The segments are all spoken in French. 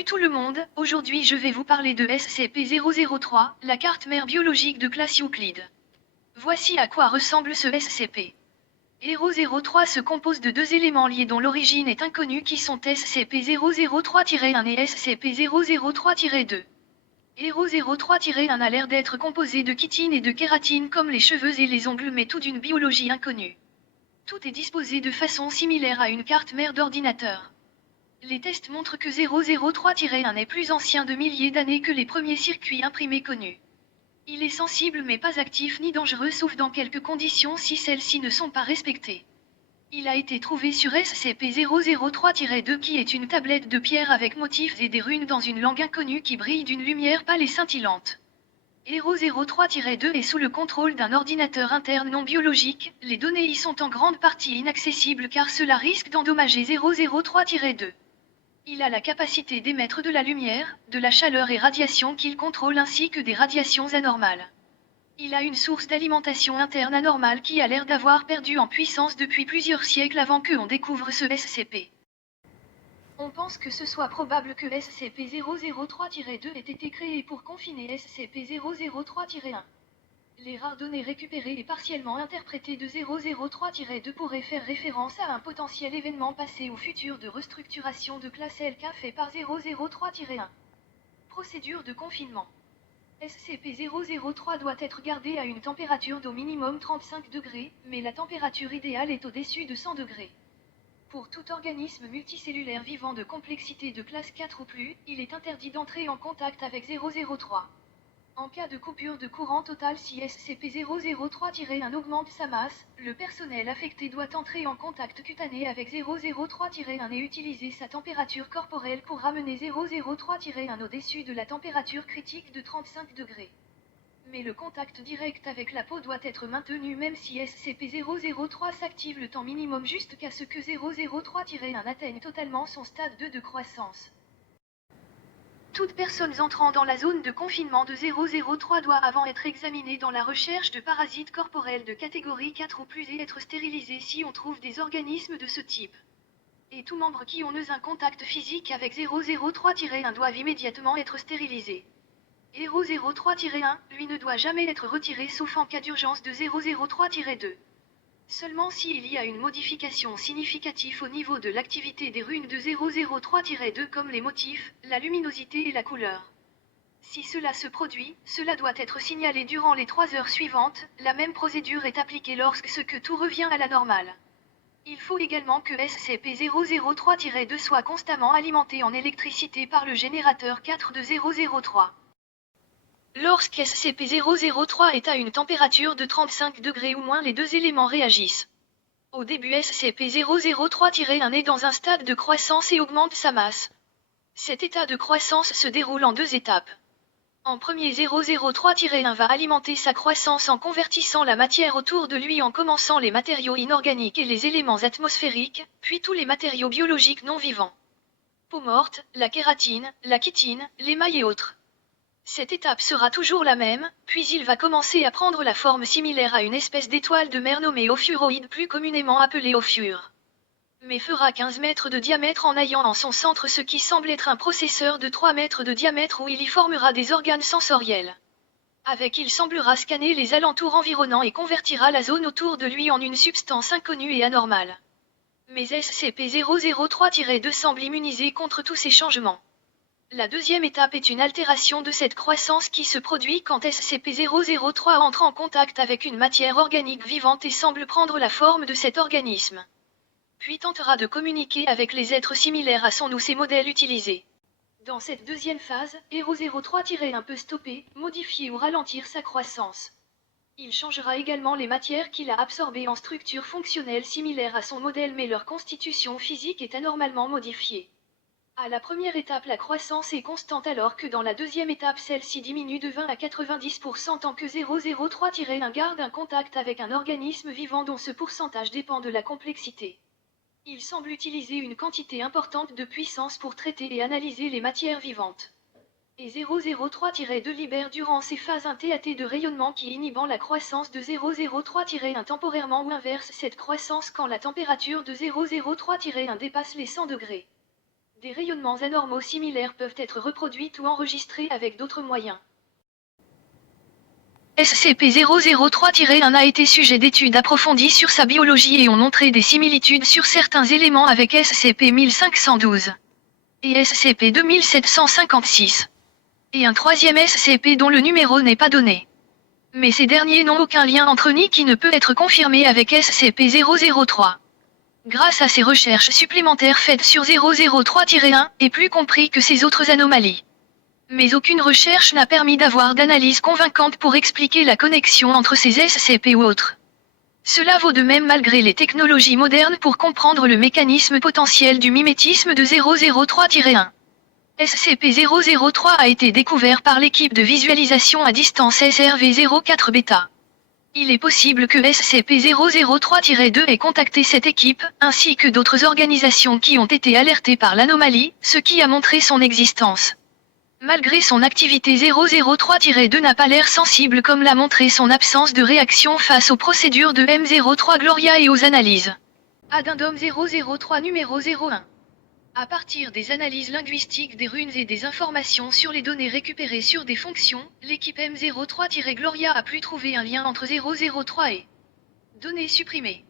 Salut tout le monde, aujourd'hui je vais vous parler de SCP-003, la carte mère biologique de classe Euclide. Voici à quoi ressemble ce SCP. 003 se compose de deux éléments liés dont l'origine est inconnue qui sont SCP-003-1 et SCP-003-2. 003-1 a l'air d'être composé de chitine et de kératine comme les cheveux et les ongles mais tout d'une biologie inconnue. Tout est disposé de façon similaire à une carte mère d'ordinateur. Les tests montrent que 003-1 est plus ancien de milliers d'années que les premiers circuits imprimés connus. Il est sensible mais pas actif ni dangereux sauf dans quelques conditions si celles-ci ne sont pas respectées. Il a été trouvé sur SCP-003-2 qui est une tablette de pierre avec motifs et des runes dans une langue inconnue qui brille d'une lumière pâle et scintillante. 003-2 est sous le contrôle d'un ordinateur interne non biologique, les données y sont en grande partie inaccessibles car cela risque d'endommager 003-2. Il a la capacité d'émettre de la lumière, de la chaleur et radiation qu'il contrôle ainsi que des radiations anormales. Il a une source d'alimentation interne anormale qui a l'air d'avoir perdu en puissance depuis plusieurs siècles avant qu'on découvre ce SCP. On pense que ce soit probable que SCP-003-2 ait été créé pour confiner SCP-003-1. Les rares données récupérées et partiellement interprétées de 003-2 pourraient faire référence à un potentiel événement passé ou futur de restructuration de classe LK fait par 003-1. Procédure de confinement. SCP-003 doit être gardé à une température d'au minimum 35 degrés, mais la température idéale est au-dessus de 100 degrés. Pour tout organisme multicellulaire vivant de complexité de classe 4 ou plus, il est interdit d'entrer en contact avec 003. En cas de coupure de courant total si SCP-003-1 augmente sa masse, le personnel affecté doit entrer en contact cutané avec 003-1 et utiliser sa température corporelle pour ramener 003-1 au-dessus de la température critique de 35 degrés. Mais le contact direct avec la peau doit être maintenu même si SCP-003 s'active le temps minimum jusqu'à ce que 003-1 atteigne totalement son stade 2 de croissance. Toute personne entrant dans la zone de confinement de 003 doit avant être examinée dans la recherche de parasites corporels de catégorie 4 ou plus et être stérilisée si on trouve des organismes de ce type. Et tout membre qui ont eu un contact physique avec 003-1 doivent immédiatement être stérilisés. 003-1, lui ne doit jamais être retiré sauf en cas d'urgence de 003-2. Seulement s'il y a une modification significative au niveau de l'activité des runes de 003-2 comme les motifs, la luminosité et la couleur. Si cela se produit, cela doit être signalé durant les 3 heures suivantes, la même procédure est appliquée lorsque tout revient à la normale. Il faut également que SCP-003-2 soit constamment alimenté en électricité par le générateur 4 de 003. Lorsqu'SCP-003 est à une température de 35 degrés ou moins les deux éléments réagissent. Au début SCP-003-1 est dans un stade de croissance et augmente sa masse. Cet état de croissance se déroule en 2 étapes. En premier 003-1 va alimenter sa croissance en convertissant la matière autour de lui en commençant les matériaux inorganiques et les éléments atmosphériques, puis tous les matériaux biologiques non vivants. Peau morte, la kératine, la chitine, l'émail et autres. Cette étape sera toujours la même, puis il va commencer à prendre la forme similaire à une espèce d'étoile de mer nommée ophiuroïde plus communément appelée ophiure. Mais fera 15 mètres de diamètre en ayant en son centre ce qui semble être un processeur de 3 mètres de diamètre où il y formera des organes sensoriels. Avec il semblera scanner les alentours environnants et convertira la zone autour de lui en une substance inconnue et anormale. Mais SCP-003-2 semble immunisé contre tous ces changements. La deuxième étape est une altération de cette croissance qui se produit quand SCP-003 entre en contact avec une matière organique vivante et semble prendre la forme de cet organisme. Puis tentera de communiquer avec les êtres similaires à son ou ses modèles utilisés. Dans cette deuxième phase, 003-1 peut stopper, modifier ou ralentir sa croissance. Il changera également les matières qu'il a absorbées en structures fonctionnelles similaires à son modèle mais leur constitution physique est anormalement modifiée. À la première étape la croissance est constante alors que dans la deuxième étape celle-ci diminue de 20 à 90% tant que 003-1 garde un contact avec un organisme vivant dont ce pourcentage dépend de la complexité. Il semble utiliser une quantité importante de puissance pour traiter et analyser les matières vivantes. Et 003-2 libère durant ces phases un TAT de rayonnement qui inhibant la croissance de 003-1 temporairement ou inverse cette croissance quand la température de 003-1 dépasse les 100 degrés. Des rayonnements anormaux similaires peuvent être reproduits ou enregistrés avec d'autres moyens. SCP-003-1 a été sujet d'études approfondies sur sa biologie et ont montré des similitudes sur certains éléments avec SCP-1512 et SCP-2756. Et un troisième SCP dont le numéro n'est pas donné. Mais ces derniers n'ont aucun lien entre eux ni qui ne peut être confirmé avec SCP-003. Grâce à ces recherches supplémentaires faites sur 003-1 et plus compris que ces autres anomalies. Mais aucune recherche n'a permis d'avoir d'analyse convaincante pour expliquer la connexion entre ces SCP ou autres. Cela vaut de même malgré les technologies modernes pour comprendre le mécanisme potentiel du mimétisme de 003-1. SCP-003 a été découvert par l'équipe de visualisation à distance SRV-04 Beta. Il est possible que SCP-003-2 ait contacté cette équipe, ainsi que d'autres organisations qui ont été alertées par l'anomalie, ce qui a montré son existence. Malgré son activité 003-2 n'a pas l'air sensible comme l'a montré son absence de réaction face aux procédures de M03 Gloria et aux analyses. Addendum 003 numéro 01. À partir des analyses linguistiques des runes et des informations sur les données récupérées sur des fonctions, l'équipe M03-Gloria a pu trouver un lien entre 003 et données supprimées.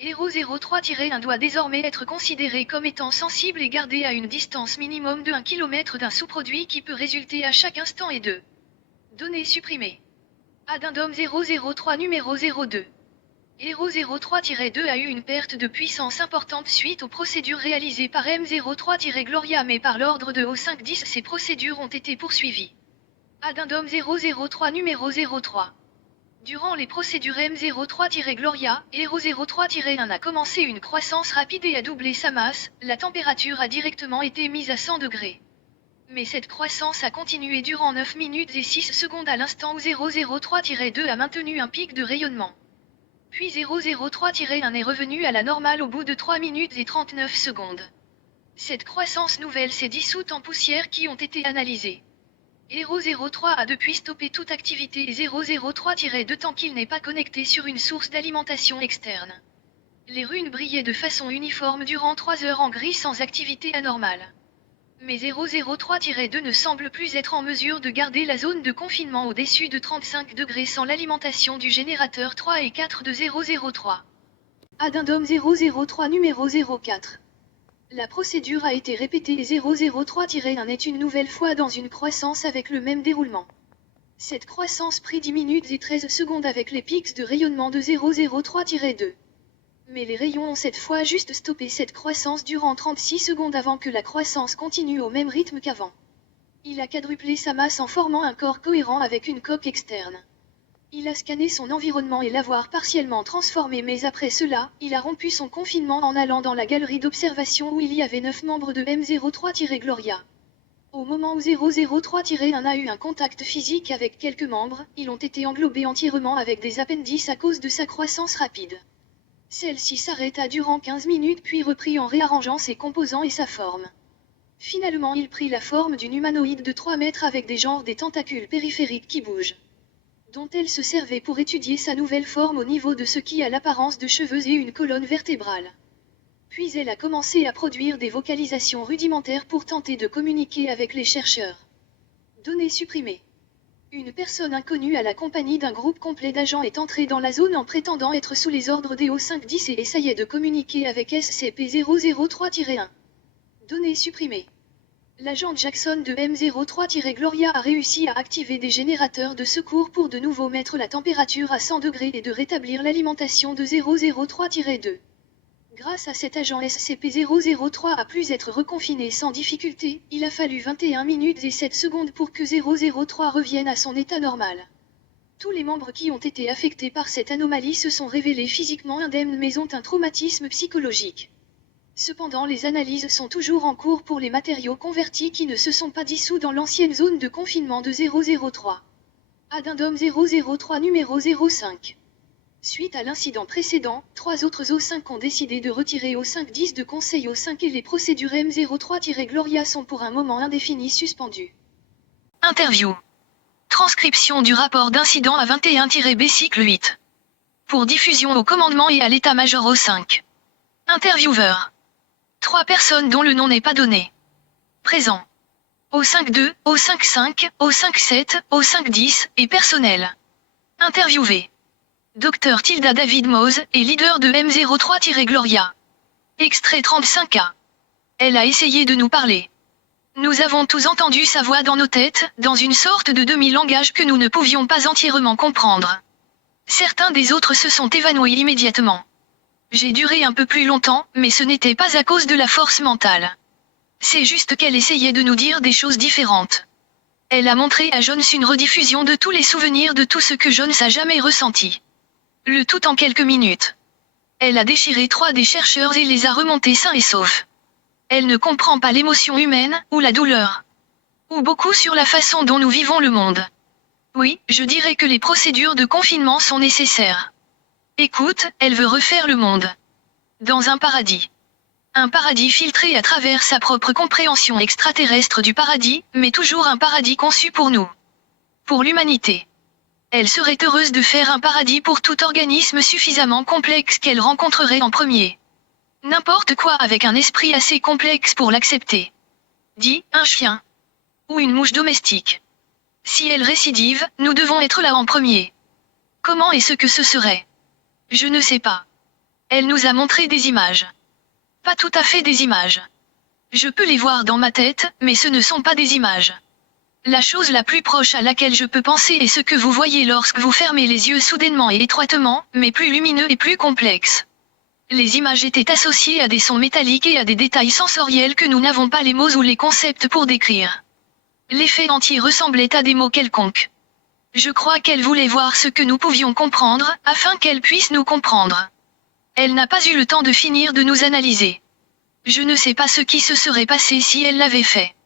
003-1 doit désormais être considéré comme étant sensible et gardé à une distance minimum de 1 km d'un sous-produit qui peut résulter à chaque instant et de données supprimées. Addendum 003 numéro 02. 003-2 a eu une perte de puissance importante suite aux procédures réalisées par M03-Gloria mais par l'ordre de O510 ces procédures ont été poursuivies. Addendum 003 numéro 03. Durant les procédures M03-Gloria, 003-1 a commencé une croissance rapide et a doublé sa masse, la température a directement été mise à 100 degrés. Mais cette croissance a continué durant 9 minutes et 6 secondes à l'instant où 003-2 a maintenu un pic de rayonnement. Puis 003-1 est revenu à la normale au bout de 3 minutes et 39 secondes. Cette croissance nouvelle s'est dissoute en poussières qui ont été analysées. 003 a depuis stoppé toute activité 003-2 tant qu'il n'est pas connecté sur une source d'alimentation externe. Les runes brillaient de façon uniforme durant 3 heures en gris sans activité anormale. Mais 003-2 ne semble plus être en mesure de garder la zone de confinement au-dessus de 35 degrés sans l'alimentation du générateur 3 et 4 de 003. Addendum 003 numéro 04. La procédure a été répétée et 003-1 est une nouvelle fois dans une croissance avec le même déroulement. Cette croissance prit 10 minutes et 13 secondes avec les pics de rayonnement de 003-2. Mais les rayons ont cette fois juste stoppé cette croissance durant 36 secondes avant que la croissance continue au même rythme qu'avant. Il a quadruplé sa masse en formant un corps cohérent avec une coque externe. Il a scanné son environnement et l'avoir partiellement transformé mais après cela, il a rompu son confinement en allant dans la galerie d'observation où il y avait 9 membres de M03-Gloria. Au moment où 003-1 a eu un contact physique avec quelques membres, ils ont été englobés entièrement avec des appendices à cause de sa croissance rapide. Celle-ci s'arrêta durant 15 minutes puis reprit en réarrangeant ses composants et sa forme. Finalement il prit la forme d'une humanoïde de 3 mètres avec des genres des tentacules périphériques qui bougent. Dont elle se servait pour étudier sa nouvelle forme au niveau de ce qui a l'apparence de cheveux et une colonne vertébrale. Puis elle a commencé à produire des vocalisations rudimentaires pour tenter de communiquer avec les chercheurs. Données supprimées. Une personne inconnue à la compagnie d'un groupe complet d'agents est entrée dans la zone en prétendant être sous les ordres des O510 et essayait de communiquer avec SCP-003-1. Données supprimées. L'agent Jackson de M03-Gloria a réussi à activer des générateurs de secours pour de nouveau mettre la température à 100 degrés et de rétablir l'alimentation de 003-2. Grâce à cet agent SCP-003 a pu être reconfiné sans difficulté, il a fallu 21 minutes et 7 secondes pour que 003 revienne à son état normal. Tous les membres qui ont été affectés par cette anomalie se sont révélés physiquement indemnes mais ont un traumatisme psychologique. Cependant les analyses sont toujours en cours pour les matériaux convertis qui ne se sont pas dissous dans l'ancienne zone de confinement de 003. Addendum 003 numéro 05. Suite à l'incident précédent, 3 autres O5 ont décidé de retirer O510 de conseil O5 et les procédures M03-Gloria sont pour un moment indéfini suspendues. Interview. Transcription du rapport d'incident à 21-B cycle 8. Pour diffusion au commandement et à l'état-major O5. Intervieweur. 3 personnes dont le nom n'est pas donné. Présent. Au 5.2, au 5.5, au 5.7, au 5.10, et personnel. Interviewé. Dr Tilda David Mose est leader de M03-Gloria. Extrait 35A. Elle a essayé de nous parler. Nous avons tous entendu sa voix dans nos têtes, dans une sorte de demi-langage que nous ne pouvions pas entièrement comprendre. Certains des autres se sont évanouis immédiatement. J'ai duré un peu plus longtemps, mais ce n'était pas à cause de la force mentale. C'est juste qu'elle essayait de nous dire des choses différentes. Elle a montré à Jones une rediffusion de tous les souvenirs de tout ce que Jones a jamais ressenti. Le tout en quelques minutes. Elle a déchiré 3 des chercheurs et les a remontés sains et saufs. Elle ne comprend pas l'émotion humaine, ou la douleur. Ou beaucoup sur la façon dont nous vivons le monde. Oui, je dirais que les procédures de confinement sont nécessaires. Écoute, elle veut refaire le monde. Dans un paradis. Un paradis filtré à travers sa propre compréhension extraterrestre du paradis, mais toujours un paradis conçu pour nous. Pour l'humanité. Elle serait heureuse de faire un paradis pour tout organisme suffisamment complexe qu'elle rencontrerait en premier. N'importe quoi avec un esprit assez complexe pour l'accepter. Dit, un chien. Ou une mouche domestique. Si elle récidive, nous devons être là en premier. Comment est-ce que ce serait? Je ne sais pas. Elle nous a montré des images. Pas tout à fait des images. Je peux les voir dans ma tête, mais ce ne sont pas des images. La chose la plus proche à laquelle je peux penser est ce que vous voyez lorsque vous fermez les yeux soudainement et étroitement, mais plus lumineux et plus complexe. Les images étaient associées à des sons métalliques et à des détails sensoriels que nous n'avons pas les mots ou les concepts pour décrire. L'effet entier ressemblait à des mots quelconques. Je crois qu'elle voulait voir ce que nous pouvions comprendre, afin qu'elle puisse nous comprendre. Elle n'a pas eu le temps de finir de nous analyser. Je ne sais pas ce qui se serait passé si elle l'avait fait.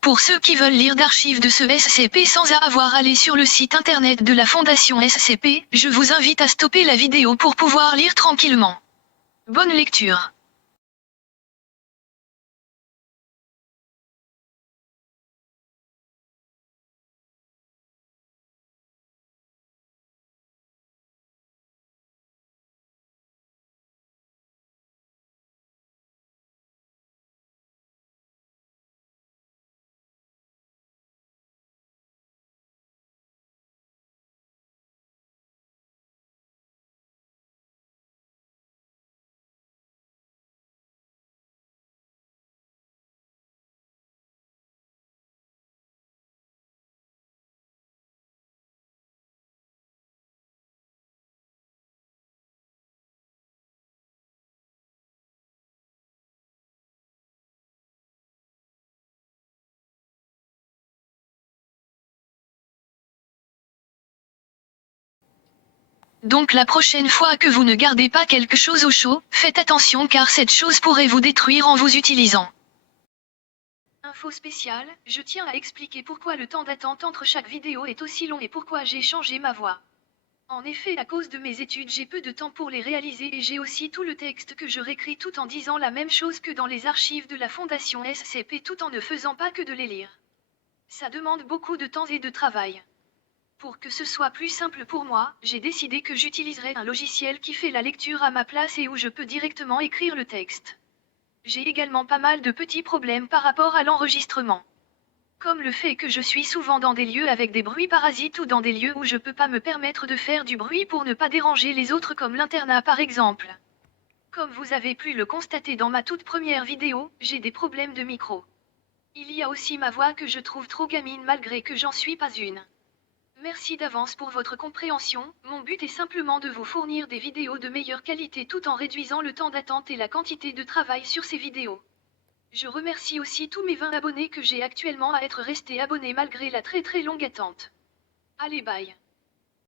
Pour ceux qui veulent lire d'archives de ce SCP sans avoir allé sur le site internet de la Fondation SCP, je vous invite à stopper la vidéo pour pouvoir lire tranquillement. Bonne lecture. Donc la prochaine fois que vous ne gardez pas quelque chose au chaud, faites attention car cette chose pourrait vous détruire en vous utilisant. Info spéciale, je tiens à expliquer pourquoi le temps d'attente entre chaque vidéo est aussi long et pourquoi j'ai changé ma voix. En effet, à cause de mes études, j'ai peu de temps pour les réaliser et j'ai aussi tout le texte que je réécris tout en disant la même chose que dans les archives de la Fondation SCP tout en ne faisant pas que de les lire. Ça demande beaucoup de temps et de travail. Pour que ce soit plus simple pour moi, j'ai décidé que j'utiliserai un logiciel qui fait la lecture à ma place et où je peux directement écrire le texte. J'ai également pas mal de petits problèmes par rapport à l'enregistrement. Comme le fait que je suis souvent dans des lieux avec des bruits parasites ou dans des lieux où je peux pas me permettre de faire du bruit pour ne pas déranger les autres comme l'internat par exemple. Comme vous avez pu le constater dans ma toute première vidéo, j'ai des problèmes de micro. Il y a aussi ma voix que je trouve trop gamine malgré que j'en suis pas une. Merci d'avance pour votre compréhension, mon but est simplement de vous fournir des vidéos de meilleure qualité tout en réduisant le temps d'attente et la quantité de travail sur ces vidéos. Je remercie aussi tous mes 20 abonnés que j'ai actuellement à être restés abonnés malgré la très longue attente. Allez bye.